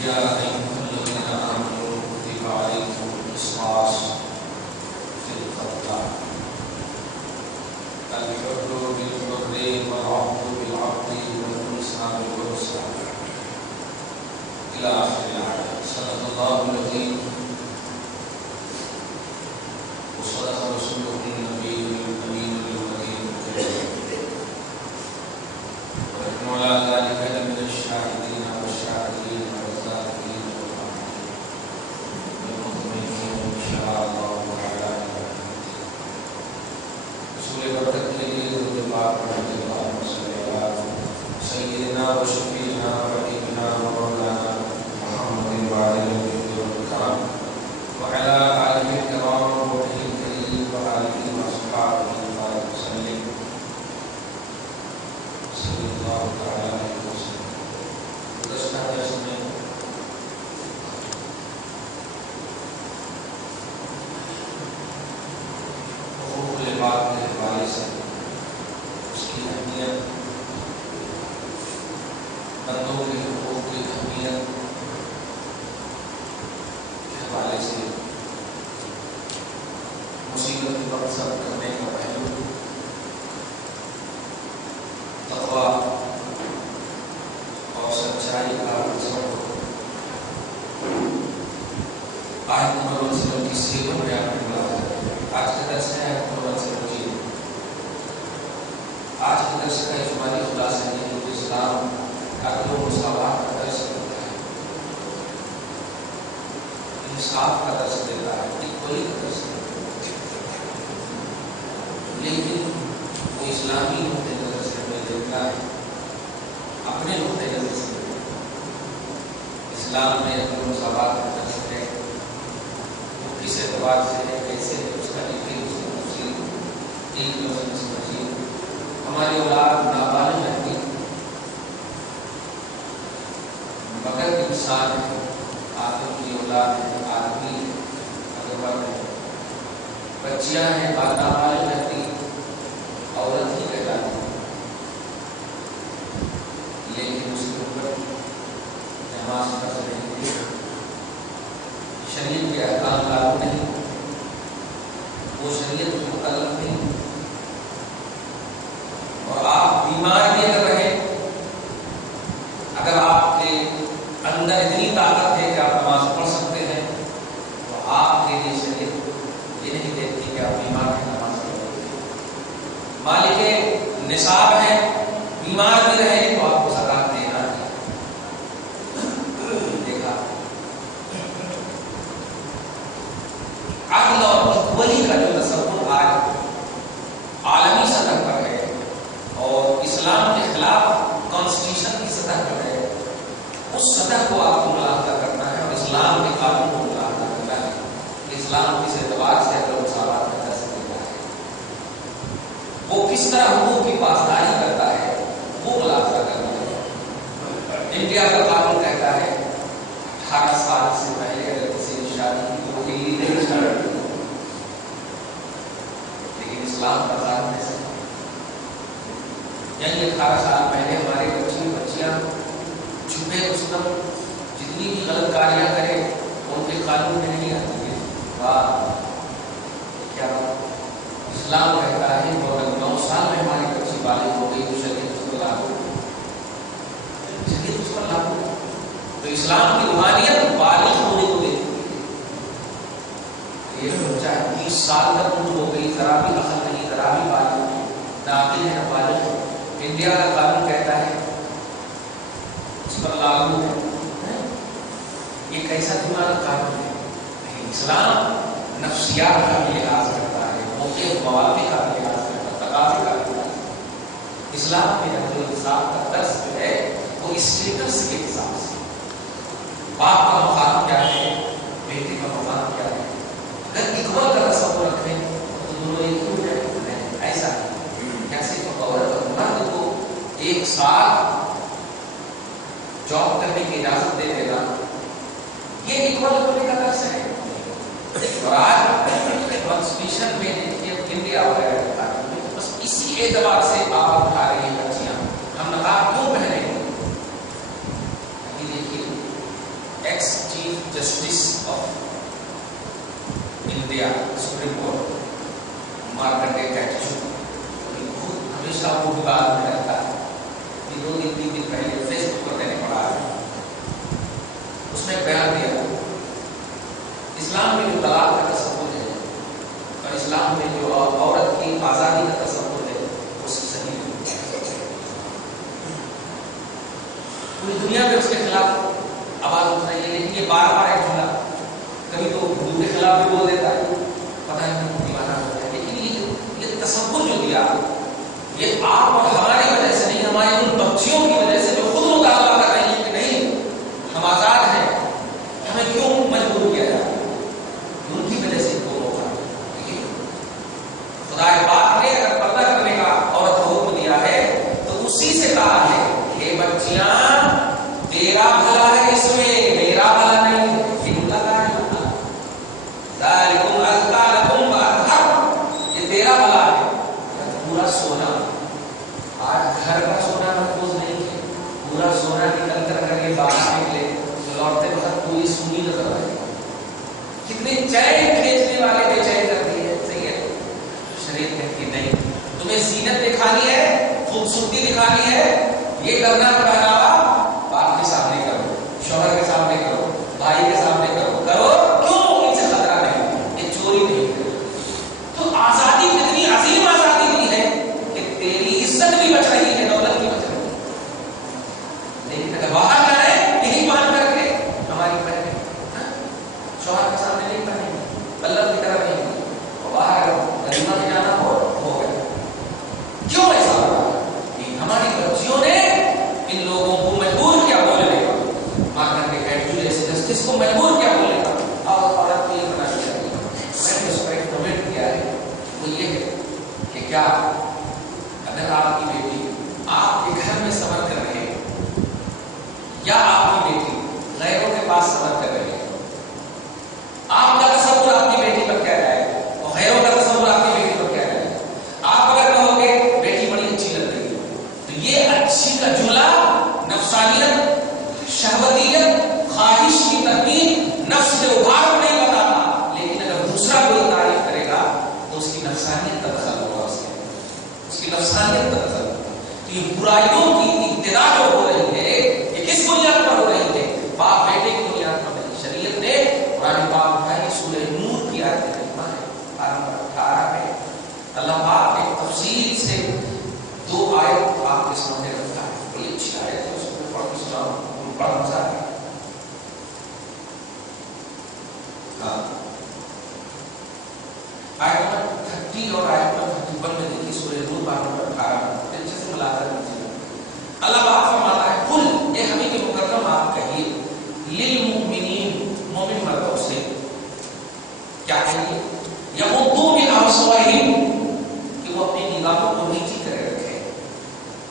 يا أيها الذين آمنوا كتب عليكم القصاص في القتلى الحر بالحر والعبد بالعبد والأنثى بالأنثى إلى آخر الآية. صدق الله العظيم وصدق رسوله النبي الأمين الكريم ونحن على ذلك لمن الشاهدين والشاهدين والذاكرين والمطمئنين إن شاء الله تعالى. رسول برکت کے لیے درود پاک پڑھتے ہیں. اللهم صل على سيدنا وشفيعنا وحبيبنا ومولانا محمد وعلى آله الكرام وعلى آله الكرام ووجهه الكريم وآله وأصحابه وسلم صلی اللہ تعالی علیہ وسلم. گزشتہ درس میں حقوق العباد کے حوالے سے اس کی اہمیت، بندوں کے حقوق کی اہمیت کے حوالے سے مصیبت کی وقت سب کرنے کا پہلو، تقویٰ اور سچائی کا تصور، آیت نمبر 177 میں آپ نے بولا ہے. آج کا درس ہے آیت نمبر 177. آج کے درس کا اجمالی خلاصہ یہ ہے کہ اسلام عدل و مساوات کا درس دیتا ہے، انصاف کا درس دیتا ہے، ایکولی کا درس دیتا ہے، لیکن وہ اسلامی نقطۂ نظر سے ہمیں دیکھتا ہے، اپنے نقطۂ نظر سے. اسلام میں عدل و مساوات کا درس ہے، وہ کس اعتبار سے ہے، کیسے ہے، اس کا ایک تفصیل ہماری اولاد نابالغ رہتی مگر انسان ہے، آدم کی اولاد ہے، آدمی ہے، اگر مرد ہے، بچیاں ہیں، نابالغ رہتی عورت ہی کہلاتی، لیکن اس کے اوپر نماز فرض نہیں ہے، شریعت کے احکام لاگو نہیں، وہ شریعت کے مکلف نہیں. اور آپ بیمار بھی اگر رہے، اگر آپ کے اندر اتنی طاقت ہے کہ آپ نماز پڑھ سکتے ہیں، تو آپ کے لیے شریعت یہ نہیں دیکھتی کہ آپ بیمار ہیں نماز پڑھیں. مالک نصاب ہے، بیمار بھی رہے تو آپ کو زکات دینا ہے. دیکھا عدل اور اکولی کا جو تصور آج عالمی سطح پر ہے اور اسلام کے خلاف کانسٹیٹیوشن کی سطح پر ہے، اس سطح کو آپ کو ملاحظہ کرنا ہے اور اسلام کے قانون کو ملاحظہ کرنا ہے. اسلام کس اعتبار سے عدل و مساوات کا درس دیتا ہے، وہ کس طرح حقوق کی پاسداری کرتا ہے، وہ ملاحظہ کرنا ہے. انڈیا کا قانون کہتا ہے 18 سال سے پہلے اگر کسی نے شادی کی تو وہ نہیں اسٹارٹ کی، لیکن اسلام کا قانون ایسا یعنی 18 سال پہلے ہمارے بچیاں چھپے رستم جتنی بھی غلط کاریاں کرے ان کے قانون میں نہیں آتی ہے. واہ کیا اسلام کہتا ہے وہ اگر 9 سال میں ہماری بچی بالغ ہو گئی تو شریعت اس پر لاگو، شریعت اس پر لاگو. تو اسلام کی روحانیت بالغ ہونے کو دیتی ہے. یہ بچہ 20 سال تک عمر ہو گئی، ذرا بھی عقل نہیں، ذرا بھی بالغ نہیں، نہ عاقل ہے نہ بالغ ہے. انڈیا کا قانون کہتا ہے اس پر لاگو ہے. یہ کیسا دماغ قانون ہے؟ اسلام نفسیات کا بھی لحاظ کرتا ہے، موقع مواقع کا بھی لحاظ کرتا ہے، تقاضے کا بھی لحاظ کرتا ہے. اسلام میں عدل و انصاف کا درس جو ہے وہ اسٹیٹس کے حساب سے، باپ کا مقام کیا ہے، بیٹے کا مقام کیا ہے. اگر اکول کا تصور رکھیں تو دونوں ایک ہی ہو جائے. ایسا کیسے عورت اور مرد کو ایک سال جاب کرنے کی اجازت دے دے گا، یہ اکول ہونے کا درس ہے. اور آج کانسٹیٹیوشن میں انڈیا وغیرہ بس اسی اعتبار سے آپ اٹھا رہی ہیں بچیاں، ہم نقاب کیوں پہنے؟ دیکھیے پوری دنیا میں اس کے خلاف آواز اٹھ رہی ہے، لیکن یہ بار بار ایک جملہ کبھی تو ہندو کے خلاف بھی بول دیتا ہے، پتہ نہیں دیوانہ ہوتا ہے. لیکن یہ تصور جو دیا یہ آپ اور ہماری وجہ سے نہیں، ہماری ان بچیوں کی وجہ سے جو خود مطالبہ کر رہی ہیں کہ نہیں ہم آزاد ہیں، ہمیں کیوں مجبور کیا جائے؟ ان کی وجہ سے کو ہوگا. خدا پاک نے اگر پردہ کرنے کا عورت کو حکم دیا ہے تو اسی سے کہا ہے کہ بچیاں تیرا بھلا ہے اس میں، میرا بھلا نہیں ہے. یہ تیرا بھلا ہے. پورا سونا آج گھر کا سونا محفوظ نہیں ہے، پورا سونا نکل کر کے باہر نکلے تو لوٹتے وقت پوری سونی نظر آئے. کتنے چین کھینچنے والے بے چین کرتی ہے. صحیح ہے. شریعت کہتی نہیں، تمہیں زینت دکھانی ہے، خوبصورتی دکھانی ہے، یہ کرنا پہناوا باپ کے سامنے کرو، شوہر کے سامنے کرو، بھائی کے سامنے کرو، کیوں؟ ان سے خطرہ نہیں، یہ چوری نہیں ہے. تو آزادی کتنی عظیم آزادی دی ہے کہ تیری عزت بھی بچ رہی ہے، دولت بھی بچ رہی ہے. لیکن اگر باہر جا رہے یہی مان کر کے ہماری بہنیں شوہر کے سامنے نہیں پہنیں گے، بلب کی طرح نہیں ہوگی، اور باہر غریبہ میں جانا ہو گیا. کیوں ایسا ہو رہا ہے؟ ہماری بچیوں نے ان لوگوں کو مجبور کیا بولنے کا، مارکر کے ایڈو جیسے جسٹس کو مجبور کیا بولنے کا. اور عورت کو یہ بنا دیا گیا. میں نے اس پر ایک کمنٹ کیا ہے، وہ یہ ہے کہ کیا اگر آپ کی بیٹی آپ کے گھر میں صبر کر رہے ہیں یا آپ کی بیٹی غیروں کے پاس صبر کر رہی ہے، آپ کا تصور آپ کی بیٹی پر کیا جائے اور غیروں کا تصور آپ کی بیٹی پر کیا جائے؟ آپ اگر کہو گے بیٹی بڑی اچھی لگ رہی ہے تو یہ اچھی کا جملہ نفسانیت، شہوتیت، خواہش کی تربیت، نفس سے ابھار نہیں بتاتا. لیکن اگر دوسرا کوئی تعریف کرے گا تو اس کی نفسانیت کا دخل ہوگا، اس کی نفسانیت کا دخل ہوگا. تو یہ برائیوں کی ابتدا جو ہو رہی ہے یہ کس بنیاد پر ہو رہی ہے؟ باپ بیٹے کی بنیاد پر نہیں. شریعت نے قرآن پاک اٹھائی، سورہ نور کی آیت کریمہ ہے 18 میں اللہ پاک نے تفصیل سے 2 آیت آپ کے سامنے رکھا ہے. بڑی اچھی آیت ہے، اس کو پڑھ مزہ آئے. آیت نمبر 30 اور آیت نمبر 31 میں دیکھیے سورہ نور 18 اچھے سے ملاحظہ کیجیے. اللہ پاک فرماتا ہے قل، اے حبیب مکرم آپ کہیے، للمؤمنین، مومن مردوں سے کیا کہیے؟ یغضوا من ابصارہم، کہ وہ اپنی نگاہوں کو نیچی کرے رکھے.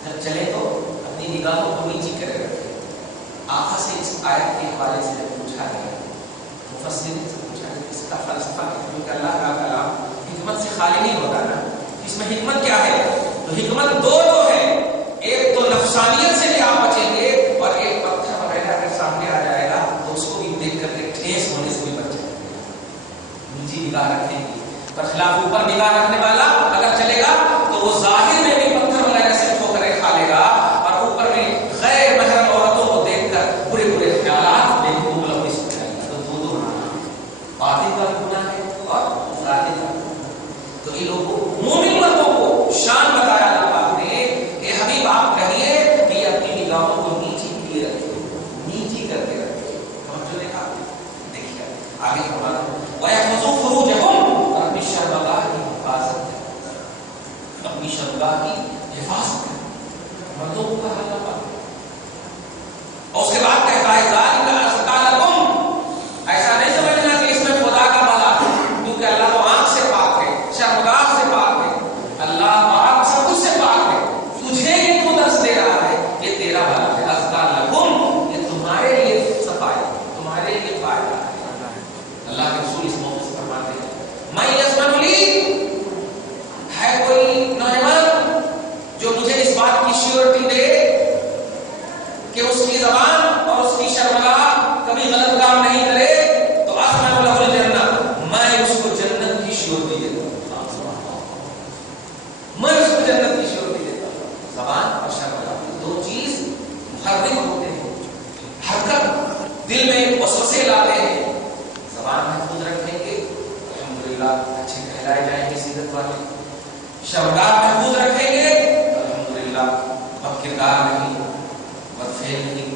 جب چلے تو اپنی نگاہوں کو نیچی کرے رکھے. آقا سے اس آیت کے حوالے سے پوچھا گیا، مفسرین سے پوچھا گیا اس کا فلسفہ کیونکہ اللہ کا کلام حکمت سے خالی نہیں ہوتا نا، اس میں حکمت کیا ہے؟ تو حکمت دو ہے، ایک تو نفسانیت سے بھی آپ بچیں گے اور ایک پتھر وغیرہ اگر سامنے آ جائے گا تو اس کو بھی دیکھ کر کے ٹھیس ہونے سے بھی بچ جائے گا. نیچی نگاہ رکھیں گے. برخلاف اوپر نگاہ رکھنے والا اگر چلے گا تو وہ ظاہر میں بھی پتھر وغیرہ سے ٹھوکریں کھا لے گا اور اوپر میں غیر محرم عورتوں کو دیکھ کر برے برے خیالات لے کے ملوث ہو جائے گا. تو دو باطن کا گناہ ہے اور ظاہر کا. تو یہ لوگوں مومن مردوں کو شان بتایا اللہ پاک نے کہ حبیب آپ کہیے کہ اپنی نگاہوں کو نیچی کیے رکھے، نیچی کر کے رکھے. توجہ دیکھا، دیکھیے آگے ہمارا وَيَحْفَظُوا فُرُوجَهُمْ، اور اپنی شرمگاہ کی حفاظت کریں، اپنی شرمگاہ کی حفاظت کریں. مردوں کو کہا اللہ پاک. اور اس کے بعد کہتا ہے ذَلِكَ أَزْكَىٰ لَكُمْ، ایسا نہیں سمجھنا کہ اس میں خدا کا بھلا ہے، کیونکہ اللہ تو آنکھ سے پاک ہے، شرمگاہ سے پاک ہے، اللہ پاک سب کچھ سے پاک ہے. تجھے یہ کیوں درس دے رہا ہے؟ یہ تیرا بھلا ہے. أَزْكَىٰ لَكُمْ، یہ تمہارے لیے صفائی، تمہارے لیے فائدہ ہے. اللہ کے رسول اس موقع سے فرماتے ہیں میں یسمع لی، ہے کوئی نوجوان جو مجھے اس بات کی شیورٹی دے کہ اس کی زبان اور اس کی شرمگاہ کبھی غلط کام نہیں کرے تو اسمع لہ الجنہ، میں اس کو جنت کی شیورٹی دیتا ہوں. میں اس کو جنت کی شیورٹی دیتا ہوں. زبان اور شرمگاہ دو چیز محرک ہوتے ہیں، حرکت دل میں وسوسے لاتے ہیں. زبان محفوظ رکھیں گے الحمدللہ اچھے کہلائے جائیں گے سیرت والے. شرمگاہ محفوظ رکھیں گے الحمدللہ بد کردار نہیں، بد فعل نہیں.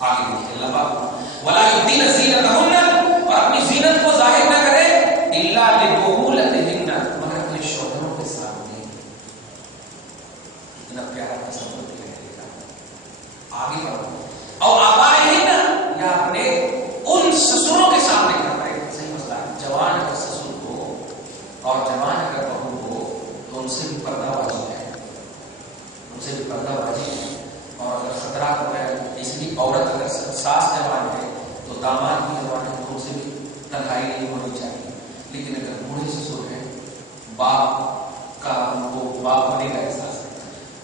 آگے دیکھیے اللہ پاک ولا یبدین زینتہن، اور اپنی زینت کو ظاہر نہ کرے الا لبعولتہن، مگر اپنے شوہروں کے سامنے. اتنا پیارا تصور دیا گا. آگے بڑھو اور آبائہن، یا اپنے ان سسروں کے سامنے کرنا ہے. صحیح مسئلہ ہے. جوان اگر سسر ہو اور جوان اگر بہو ہو تو ان سے بھی پردہ واجب ہے، ان سے بھی پردہ واجب ہے. اور اگر خطرات ہو رہا ہے، اس لیے عورت اگر ساس جوان ہے تو داماد بھی جوان ہے، تو ان سے بھی تنہائی نہیں ہونی چاہیے. لیکن اگر بوڑھے سسر ہیں، باپ کا ان کو باپ ہونے کا احساس ہے،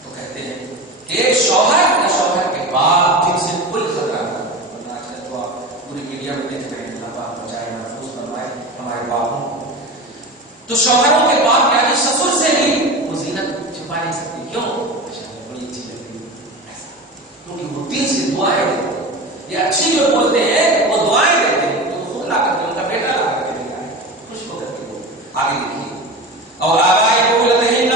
تو کہتے ہیں کہ شوہر یا شوہر کے باپ جن سے کوئی خطرہ نہ ہو. آج کل تو آپ پوری میڈیا میں دیکھ رہے ہیں، اللہ پاک بچائے محفوظ فرمائے ہمارے باپوں کو. تو شوہروں کے باپ یعنی سسر سے بھی وہ زینت چھپا نہیں سکتی. کیوں؟ بڑی اچھی لگتی ہے ایسا، کیونکہ وہ دل سے دعائیں دیتے ہیں. یہ اچھی جو بولتے ہیں وہ دعائیں دیتے ہیں، تو خود لا کر کے ان کا بیٹا لا کر کے دیتا ہے خوش ہو کر کے. آگے دیکھیے اور آبائے بعولتہن،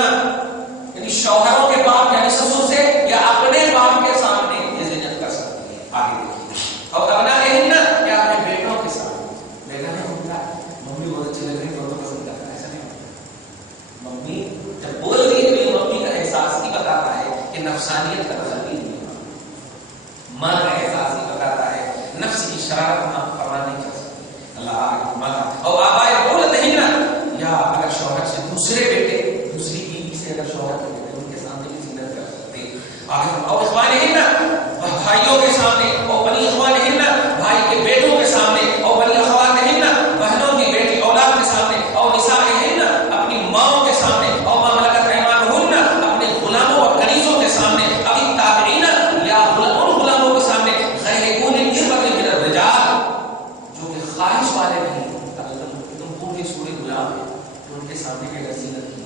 یعنی شوہروں کے باپ یعنی سسر سے یا اپنے باپ کے سامنے یہ زینت کر سکتی ہے. آگے دیکھیے اور ابنائہن، یا اپنے بیٹوں کے سامنے. بیٹا نہیں ہوتا ممی بہت اچھی لگ رہی بہت پسند کرتا ہے، ایسا نہیں ہوتا. ممی جب بولتی ہے تو ممی کا احساس ہی بتاتا ہے کہ نفسانیت کا تخلیق نہیں ہوا. ماں کا احساس ہی بتاتا ہے، نفس کی شرارت ماں فرما نہیں کر سکتی. اللہ آگے ماں اور آبائے بعولتہن، یا اگر شوہر سے دوسرے بیٹے دوسری بیوی سے اگر شوہر کے بیٹے ان کے سامنے بھی زینت کر سکتے. آگے اور اخوانہن، بھائیوں کے سامنے، اور بنی اخوانہن، بھائی کے بیٹوں کے سامنے، اور بنی اخواتہن، بہنوں کی بیٹی اولاد کے سامنے، اور نسائہن، اپنی ماؤں کے سامنے، اور ما ملکت ایمانہن، اپنے غلاموں اور کنیزوں کے سامنے، ابھی تابعین، یا ان غلاموں کے سامنے، غیر اولي الاربة من الرجال، جو کہ خواہش والے نہیں. اگر تم بوڑھے سوڑے غلام ہیں تو ان کے سامنے بھی اگر زینت کی،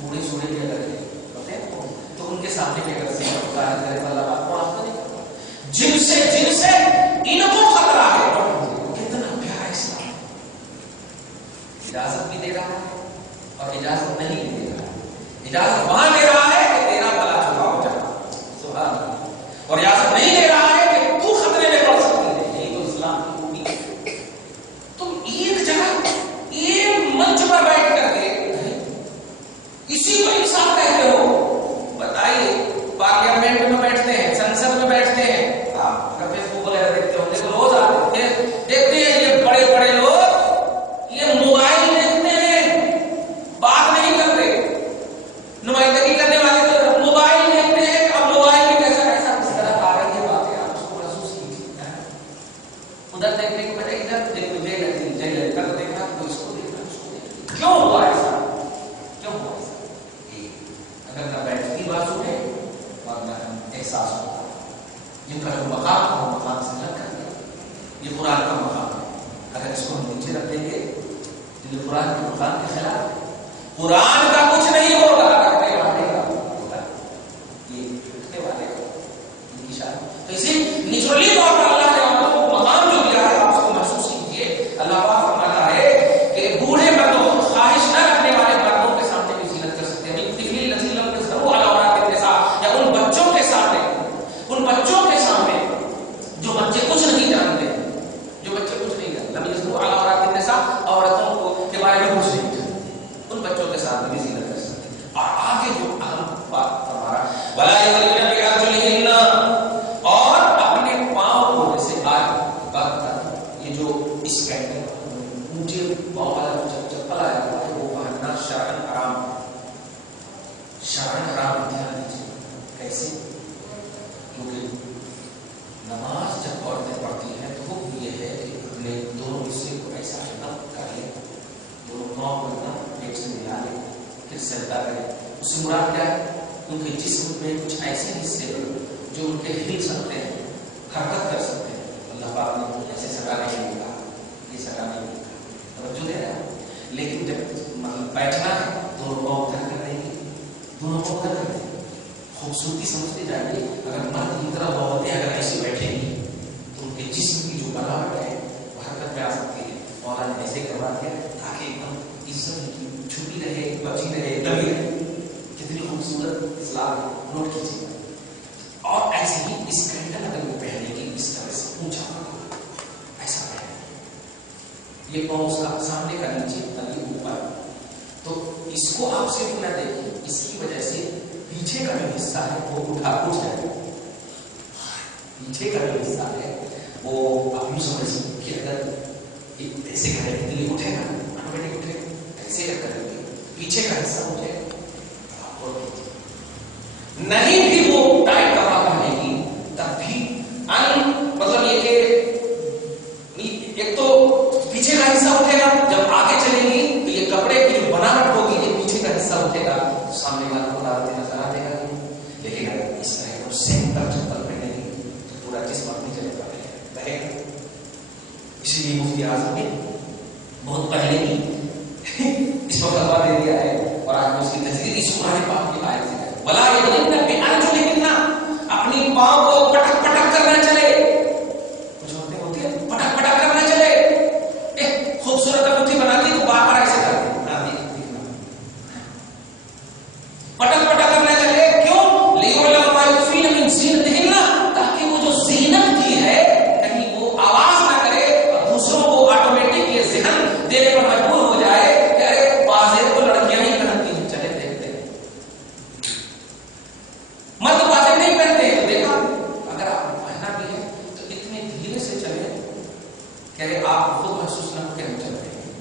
بوڑھے سوڑے بھی اگر ہے تو ان کے سامنے بھی اگر زینت ظاہر کرے تو اللہ آپ کو معاف نہیں کرتا. جن سے ان کو خطرہ ہے. کتنا پیارا اسلام ہے. اجازت بھی دے رہا ہے اور اجازت نہیں بھی دے رہا ہے. اجازت وہاں دے رہا ہے کہ تیرا بلا چھپا ہو جائے، سبحان اللہ، اور اجازت نہیں دے رہا ہے کہ تو خطرے میں پڑ سکتی ہے. یہی تو اسلام کی خوبی ہے. تم ایک جگہ ایک منچ پر بیٹھ کر کے اسی کو انصاف کہتے ہو. بتائیے پارلیمنٹ میں بیٹھتے ہیں، سنسد میں بیٹھتے ہیں، آپ فیس بک وغیرہ دیکھتے ہوں گے، روز آتے ہیں دیکھتے ہیں یہ بڑے بڑے لوگ یہ موبائل دیکھتے ہیں، بات نہیں کرتے. نمائندگی کرنے والے تو موبائل دیکھتے ہیں. اب موبائل میں کیسا کیسا کس طرح آ رہی ہے باتیں، آپ اس کو محسوس کیجیے. ادھر دیکھنے کو بجائے ادھر دیکھو، جیل کا دیکھا تو اس کو دیکھا، اس کو دیکھا. کیوں ہوا ایسا؟ کیوں ہوا ایسا؟ اگر نہ بیٹھتی بات سنے اور نہ احساس ہوتا. جن کا جو مقام ہے وہ مقام سے الگ کر دیا. یہ قرآن کا مقام ہے. اگر اس کو ہم نیچے رکھ دیں گے تو یہ قرآن کے مقام کے خلاف ہے. قرآن کا کچھ نہیں ہوگا، رکھنے والے کا ہوگا. یہ رکھنے والے کا ان کی شان. تو اسی نیچرلی طور پر اللہ نے آپ کو مقام جو دیا ہے آپ اس کو محسوس کیجیے. اللہ پاک فرماتا ہے کہ بوڑھے مردوں، خواہش نہ رکھنے والے مردوں کے سامنے بھی زینت کر سکتے ہیں. یا ان بچوں کے سامنے، ان بچوں کے سامنے جو بچے کچھ نہیں جانتے، جو بچے کچھ نہیں جانتے، ابھی اس کو عورات النساء، عورتوں کو کے بارے میں کچھ نہیں جانتے، ان بچوں کے سامنے بھی زینت کر سکتے ہیں. اور آگے جو اہم بات ہمارا ولا یضربن بارجلہن، اور اپنے پاؤں کو، جیسے آج بات یہ جو اسکینڈل اونچے پاؤں والا چپل آیا ہوا ہے وہ پہننا شرعاً حرام ہے. شرعاً حرام ہے. کیسے؟ کیونکہ نماز جب عورتیں پڑھتی ہیں تو وہ یہ ہے کہ اپنے دونوں حصے کو ایسا نم کر لیں، دونوں پاؤں کو نم ایک سے ملا لیں، پھر سجدہ کریں. اس سے مراد کیا ہے؟ کیونکہ جسم میں کچھ ایسے حصے ہیں جو ان کے ہل سکتے ہیں، حرکت کر سکتے ہیں. اللہ پاک نے ایسے سجا نہیں لکھا، یہ سجا نہیں لکھا، توجہ دے رہا ہے. لیکن جب بیٹھنا ہے دونوں پاؤں ادھر کر دیں گے، دونوں پاؤں ادھر کر دیں گے. خوبصورتی سمجھتے جائیے. اگر مرد کی طرح عورتیں اگر ایسے بیٹھیں گی تو ان کے جسم کی جو بناوٹ ہے وہ حرکت میں آ سکتی ہے. اور ہم ایسے کروا دیا تاکہ ایک دم عزت کی چھپی رہے، بچی رہے، دبی رہے. کتنی خوبصورت اسلام ہے، نوٹ کیجیے. اور ایسے ہی اسکینڈل اگر وہ پہنے گی اس طرح یہ پاؤں اس کا سامنے کا نیچے اور یہ اوپر. تو اس کو آپ صرف نہ دیکھیں, اس کی وجہ سے پیچھے کا جو حصہ ہے وہ اٹھ جائے. پیچھے کا جو حصہ ہے وہ آپ یوں سمجھ کہ اگر ایسے کریں گے تو یہ اٹھے گا, آٹومیٹک اٹھے گا. ایسے کریں گے پیچھے کا حصہ اٹھے گا, نہیں بھی وہ ٹائٹ کروا کرنے کی تب بھی مطلب یہ کہ ایک تو پیچھے کا حصہ اٹھے گا, جب آگے چلے گی تو یہ کپڑے کی جو بناوٹ ہوگی یہ پیچھے کا حصہ اٹھے گا, سامنے والوں کو ڈالتے نظر آ دے گا. لیکن اگر اس طرح کو سینٹر چپل پہنے گی تو پورا جسم اپنی جگہ پر رہے گا. اسی لیے مفتی اعظم نے بہت پہلے ہی اس پر فتویٰ دے دیا ہے, اور آج اس کی تجدید اس قرآن پاک کی آیت سے ہے, ولا یضربن بارجلہن, اپنی پاؤں کو پٹک پٹک کر نہ چلے. کچھ عورتیں ہوتی ہیں پٹک پٹک کر نہ چلے, خوبصورت انگوٹھی بناتی تو بار بار ایسے کرتی, پٹک پٹک کر نہ چلے. کیوں؟ لیعلم ما یخفین من زینتہن, تاکہ وہ جو زینت کی ہے کہیں وہ آواز نہ کرے اور دوسروں کو آٹومیٹک یہ ذہن دینے پر مجبور ہو جائے کہ ارے واضح تو لڑکیاں نہیں پہنتی ہیں, چلے دیکھتے ہیں. مرد واضح نہیں پہنتے ہیں تو دیکھا, اگر آپ نے پہنا بھی ہے تو اتنے دھیرے سے چلے کہ ارے آپ خود محسوس نہ ہو کہ ہم چل رہے ہیں.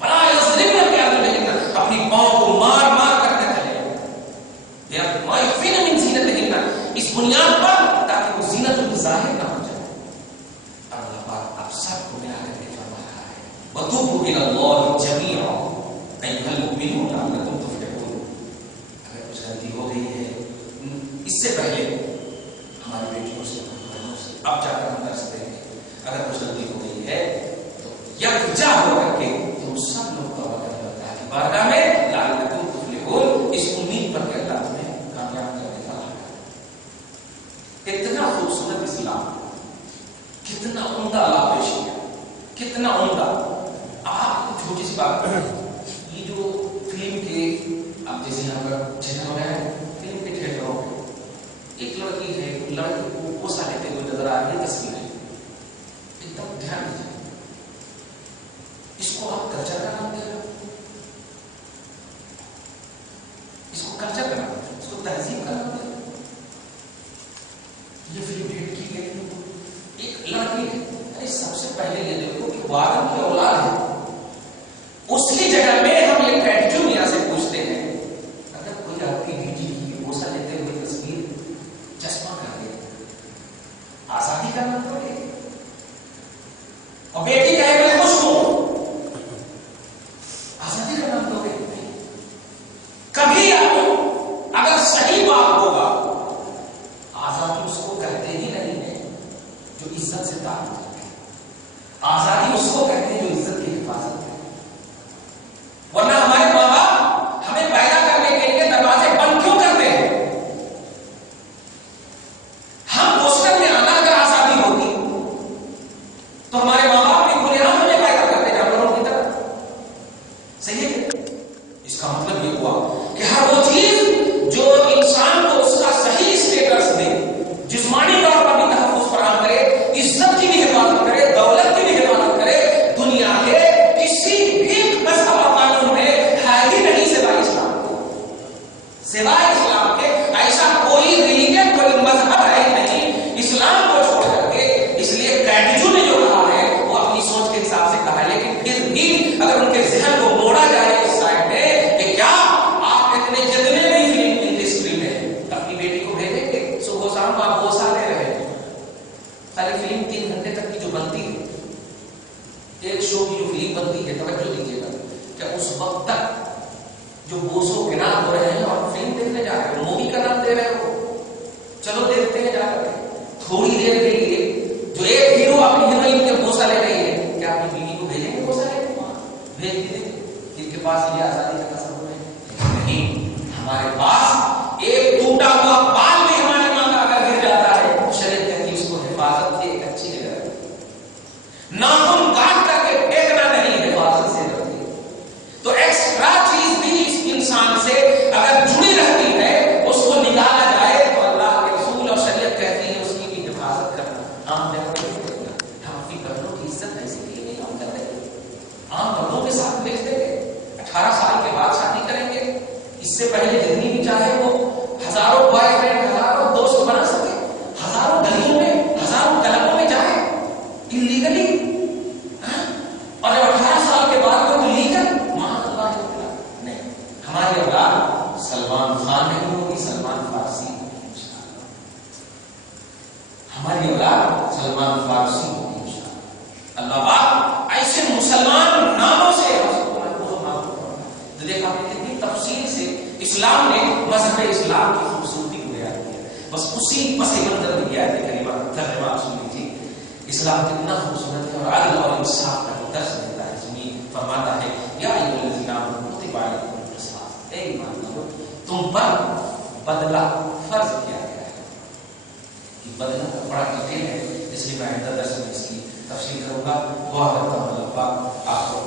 بڑا یضربن بارجلہن, اپنی پاؤں کو مار مار کر نہ چلے. ما یخفین من زینتہن, اس بنیاد پر تاکہ وہ زینت ان کی ظاہر نہ ہو جائے. اور اللہ پاک آپ سب کو ملا کر کے فرما رہا ہے, وَتُوبُوا إِلَى اللَّهِ جَمِيعًا أَيُّهَا الْمُؤْمِنُونَ لَعَلَّكُمْ تُفْلِحُونَ. اگر کچھ غلطی ہو گئی ہے اس سے پہلے ہماری بیٹیوں سے اب جا کر ہم درس دیں گے, اگر کچھ غلطی ہو گئی ہے تو یکجا ہو کر کے تم سب لوگ توبہ کریں اللہ کی بارگاہ میں, لعلکم تفلحون, اس امید پر کہ اللہ تمہیں کامیاب کرنے کا وعدہ ہے. اتنا خوبصورت اسلام, کتنا عمدہ لاپیشی ہے, کتنا عمدہ. آپ چھوٹی سی بات یہ جو فلم کے آپ جیسے یہاں پر تھیٹر وغیرہ ہے, فلم کے تھیٹروں میں ایک لڑکی ہے, لڑکی کو کوسا لیتے ہوئے نظر آ رہی ہے تصویر ہے, ایک دم دھیان دیجیے, اس کو آپ کلچر کا نام دے رہے ہو, اس کو کلچر کا نام دے رہے ہو, اس کو تہذیب کا نام دے رہے ہو. یہ فلم ڈیٹ کی گئی ایک لڑکی ہے, ارے سب سے پہلے یہ دیکھو کہ وارن کی اولاد ہے, اس کی جگہ میں ہم یہ کریڈیٹو میاں سے پوچھتے ہیں, اگر کوئی آپ کی بیٹی کی بوسا لیتے ہوئے تصویر چشمہ کر دے, آزادی کا نام دو گے, اور بیٹی کہے میں خوش ہوں, آزادی کا نام دو گے. کبھی اگر صحیح بات ہوگا, آزادی اس کو کہتے ہی نہیں ہے جو عزت سے تعلق ہے, آزادی اس کو کہتے ہیں جو عزت کی حفاظت ہے. ورنہ ہمارے ماں باپ ہمیں پیدا کرنے کے لیے دروازے بند کیوں کرتے ہیں؟ ہم پوسٹر میں آنا اگر آزادی ہوتی تو ہمارے ماں باپ بھی کھلے عام ہمیں پیدا کرتے جانوروں کی طرح. صحیح ہے. اس کا مطلب یہ ہوا کہ ہر وہ چیز جو انسان کو اس کا صحیح اسٹیٹس دے, جسمانی طور پر بھی تحفظ فراہم کرے, عزت کی بھی حفاظت کرے, دولت کی بھی حفاظت کرے, دنیا کے کسی بھی مذہب و قانون میں ہے ہی نہیں سوائے اسلام کے, سوائے اسلام کے ایسا کوئی ریلیجن کوئی مذہب ہے ہی نہیں اسلام کو چھوڑ کر کے. اس لیے کریڈیٹو نے جو کہا ہے وہ اپنی سوچ کے حساب سے کہا ہے, لیکن پھر بھی اگر ان کے ذہن کو موڑا جائے اس سائڈ میں کہ کیا آپ اتنے جتنے بھی فلم انڈسٹری میں اپنی بیٹی کو بھیجیں گے صبح شام آپ بوسا دے رہے ہیں, خالی فلم 3 گھنٹے تک کی جو بنتی ہے, ایک شو کی جو فلم بنتی ہے, توجہ دیجیے گا, کیا اس وقت تک جو بوسوں کے نام ہو رہے ہیں اور فلم دیکھنے جا رہے ہو, مووی کا نام دے رہے ہو, چلو دیکھتے ہیں جا کر کے تھوڑی دیر کے لیے جو ایک ہیرو اپنی ہیروئن کے بوسا لے رہی ہے, کیا اپنی بیوی کو بھیجیں گے بوسا لے کے؟ بھیج دیں جن کے پاس یہ آزادی کا تصور ہے. نہیں, ہمارے پاس ایک ٹوٹا ہوا بال بھی ہمارے ماں کا اگر گر جاتا ہے شریعت کہتی اس کو حفاظت کی ایک اچھی جگہ ہے, ناخن کاٹ کر کے پھینکنا نہیں, حفاظت سے رکھتی. تو ایکسٹرا چیز بھی اس انسان سے اگر جڑی رہتی ہے اس کو نکالا جائے تو اللہ کے رسول اور شریعت کہتی ہے اس کی بھی حفاظت کرنا. ہم اپنی بہنوں کی عزت ایسے لیے نہیں ہم کر رہے, ہماری اولاد سلمان فارسی ہوگی انشاءاللہ۔ اللہ پاک ایسے مسلمان ناموں سے تو دیکھا آپ نے کتنی تفصیل سے اسلام نے مذہب اسلام کی خوبصورتی کو بیان کیا، بس اسی پس منظر میں کیا ہے کریمہ ترجمہ آپ سن لیجیے۔ اسلام کتنا خوبصورت ہے اور عدل اور انصاف کا درس دیتا ہے، زمین فرماتا ہے یا ایھا الذین آمنوا کتب علیکم القصاص، اے ایمان والو تم پر بدلہ فرض کیا گیا ہے۔ یہ بدلہ بڑا ڈیٹیل ہے، اس لیے میں آئندہ درس میں اس کی تفصیل کروں گا۔ دعا کرتا ہوں اللہ پاک آپ کو